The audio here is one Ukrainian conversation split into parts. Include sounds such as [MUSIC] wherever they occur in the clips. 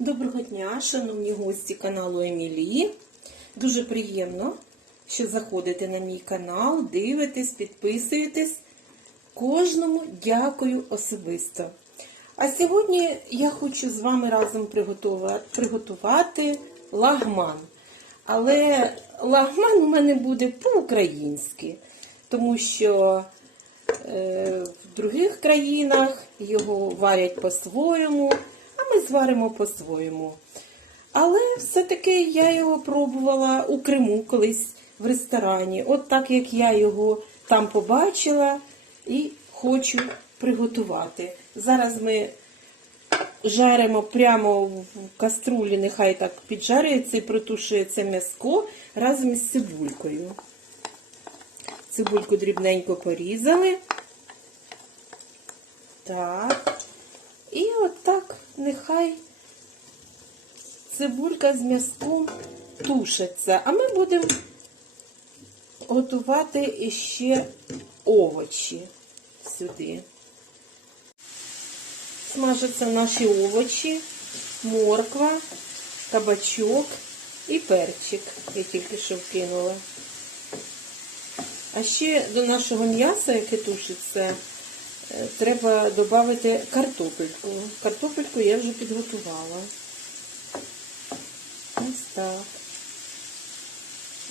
Доброго дня, шановні гості каналу Емілії. Дуже приємно, що заходите на мій канал, дивитесь, підписуєтесь. Кожному дякую особисто. А сьогодні я хочу з вами разом приготувати, лагман. Але лагман у мене буде по-українськи, тому що е, в других країнах його варять по-своєму, ми зваримо по-своєму. Але все-таки я його пробувала у Криму колись в ресторані. От так як я його там побачила і хочу приготувати. Зараз ми жаримо прямо в каструлі, нехай так піджарюється і протушується м'яско разом із цибулькою. Цибульку дрібненько порізали. Так. І отак нехай цибулька з м'язком тушиться. А ми будемо готувати іще овочі сюди. Смажаться наші овочі, морква, кабачок і перчик. Я тільки що вкинула. А ще до нашого м'яса, яке тушиться, треба додати картопельку. Картопельку я вже підготувала. Ось так.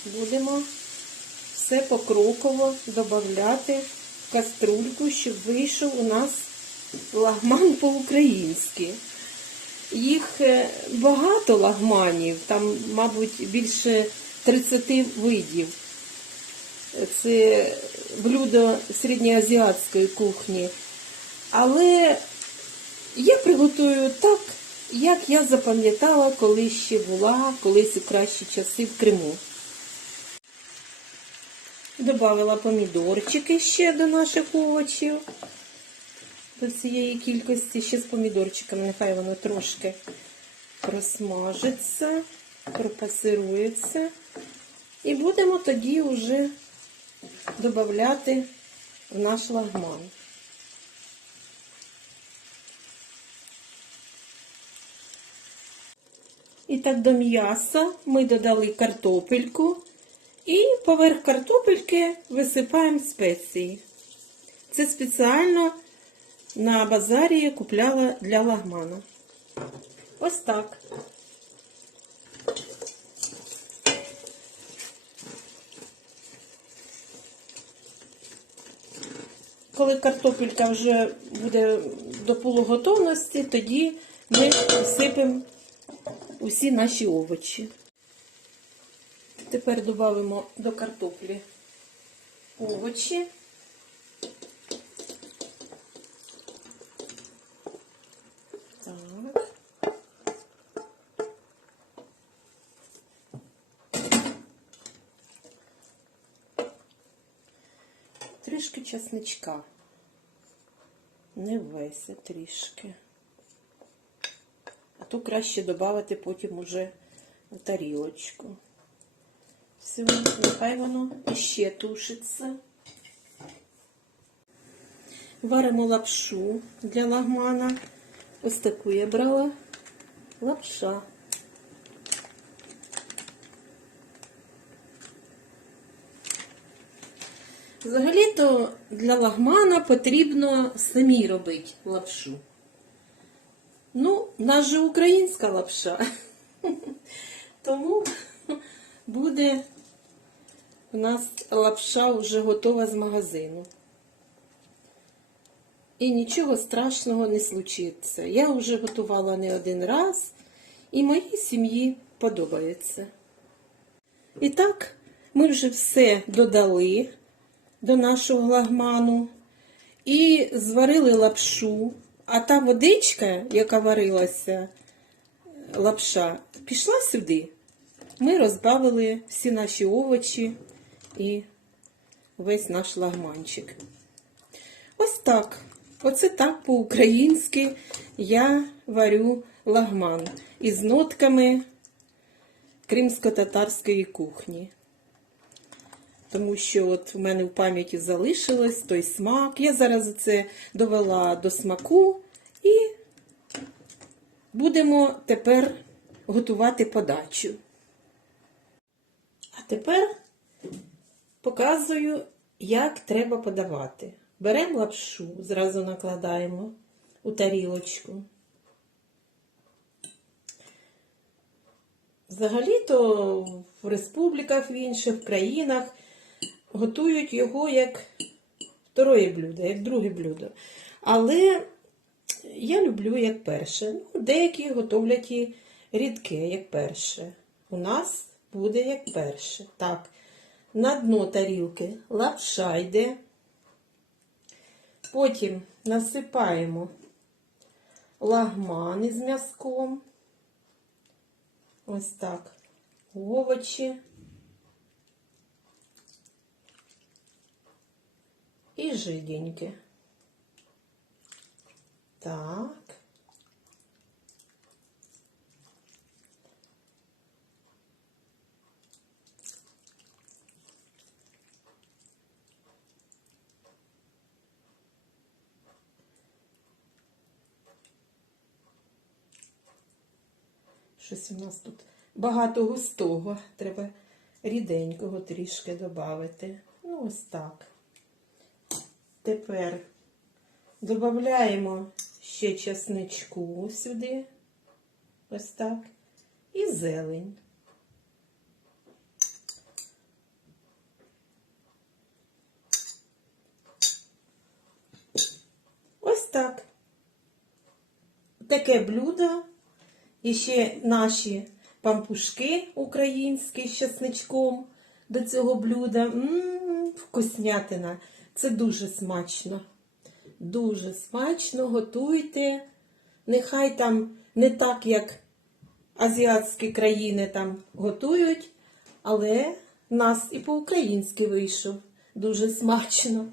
Будемо все покроково додати в каструльку, щоб вийшов у нас лагман по-українськи. Їх е, багато лагманів, там, мабуть, більше 30 видів. Це блюдо середньоазіатської кухні. Але я приготую так, як я запам'ятала, коли ще була колись у кращі часи в Криму. Добавила помідорчики ще до наших овочів. До цієї кількості ще з помідорчиками, нехай воно трошки просмажиться, пропасирується. І будемо тоді вже додати в наш лагман. І так до м'яса ми додали картопельку і поверх картопельки висипаємо спеції. Це спеціально на базарі купляла для лагмана. Ось так. Коли картопелька вже буде до полуготовності, тоді ми всипемо усі наші овочі. Тепер додамо до картоплі овочі. Так. Трішки чесничка. Не весь, трішки. А то краще додати потім уже в тарілочку. Все, нехай воно іще тушиться. Варимо лапшу для лагмана. Ось таку я брала лапша. Взагалі-то для лагмана потрібно самі робити лапшу. Ну, нас же українська лапша. [LAUGHS] Тому буде у нас лапша вже готова з магазину. І нічого страшного не случиться. Я вже готувала не один раз, і моїй сім'ї подобається. І так, ми вже все додали до нашого лагману і зварили лапшу. А та водичка, яка варилася, лапша, пішла сюди. Ми розбавили всі наші овочі і весь наш лагманчик. Ось так. Оце так по-українськи я варю лагман із нотками кримсько-татарської кухні. Тому що от в мене в пам'яті залишилось той смак. Я зараз це довела до смаку і Будемо тепер готувати подачу. А тепер показую, як треба подавати. Беремо лапшу, зразу накладаємо у тарілочку. Взагалі-то в республіках, в інших країнах готують його як второе блюдо, як друге блюдо. Але я люблю як перше. Ну, деякі готовлять і рідке, як перше. У нас буде як перше. Так, на дно тарілки лапша йде. Потім насипаємо лагмани з м'язком. Ось так. Овочі. І жиденьке. Так. Щось у нас тут багато густого. Треба ріденького трішки додати. Ну, ось так. Тепер додаємо ще часничку сюди. Ось так. І зелень. Ось так. Таке блюдо. І ще наші пампушки українські з часничком до цього блюда. М-м, вкуснятина. Це дуже смачно. Дуже смачно готуйте. Нехай там не так, як азіатські країни там готують, але нас і по-українськи вийшов. Дуже смачно.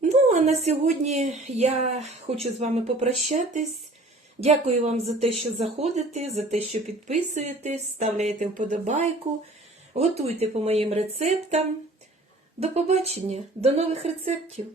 Ну, а на сьогодні я хочу з вами попрощатись. Дякую вам за те, що заходите, за те, що підписуєтесь, ставляєте вподобайку, готуйте по моїм рецептам. До побачення, до нових рецептів!